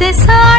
सा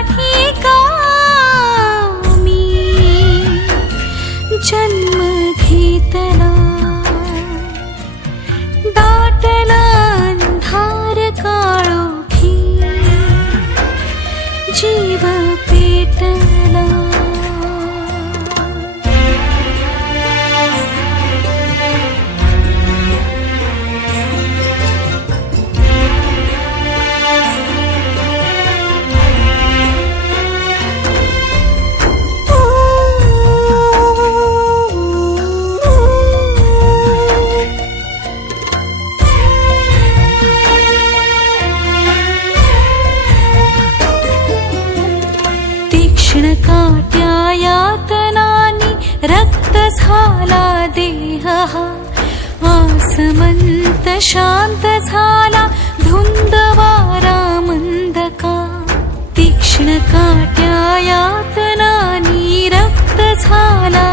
झाला देहः आसमन्त शान्त झाला धुन्दवारा मन्दका तीक्ष्णकाट्यायातना झाला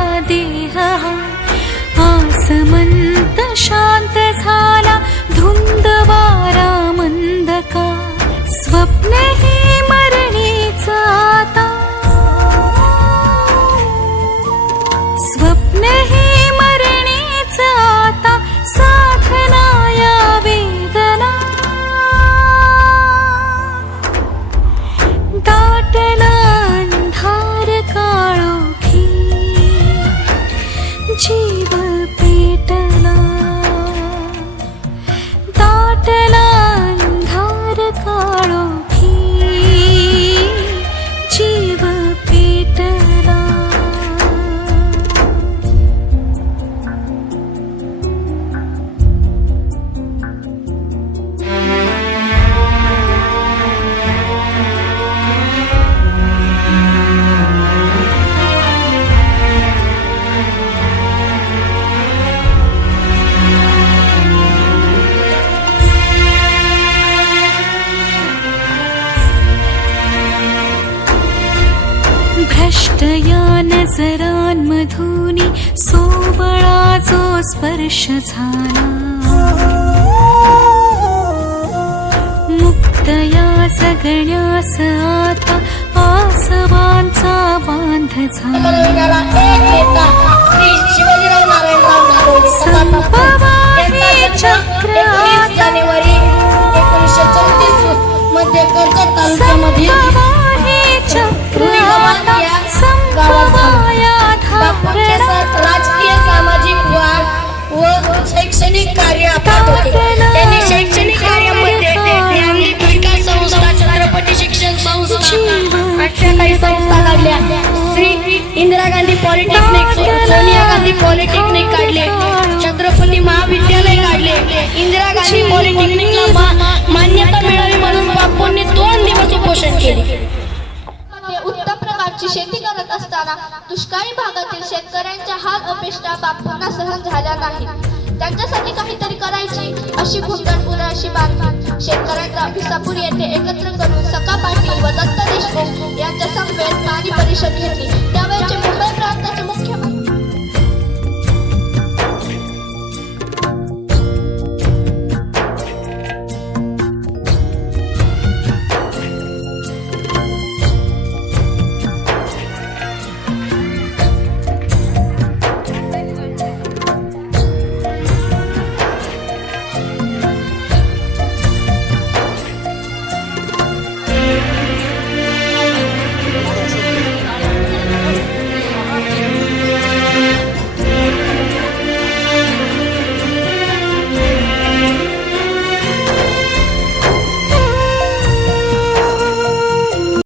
या नजरांमधून सोबळा जो स्पर्श झाला. मुक्त या जगण्यास आता आसवांचा बांध झाला. जन्म चक्र एकोणीस जानेवारी एकोणीसशे चौतीसमध्ये कर्जत चक्र राजकीय सामाजिक व व शैक्षणिक कार्य अफाट होते त्यांनी शैक्षणिक कार्यामध्ये ज्ञानदीप विकास संस्था छत्रपती शिक्षण संस्था. अशा काही संस्था काढल्या. श्री इंदिरा गांधी पॉलिटेक्निक सोनिया गांधी पॉलिटेक्निक काढले. त्यांच्या हाल अपेक्षा बापूंना सहन झाल्या नाही. त्यांच्यासाठी काहीतरी करायची अशी भुंकड पुराशी बातमी. शेतकऱ्यांचा विसापूर येथे एकत्र करून सका पाटील व दत्त देशमुख यांच्या समवेत पाणी परिषद घेतली.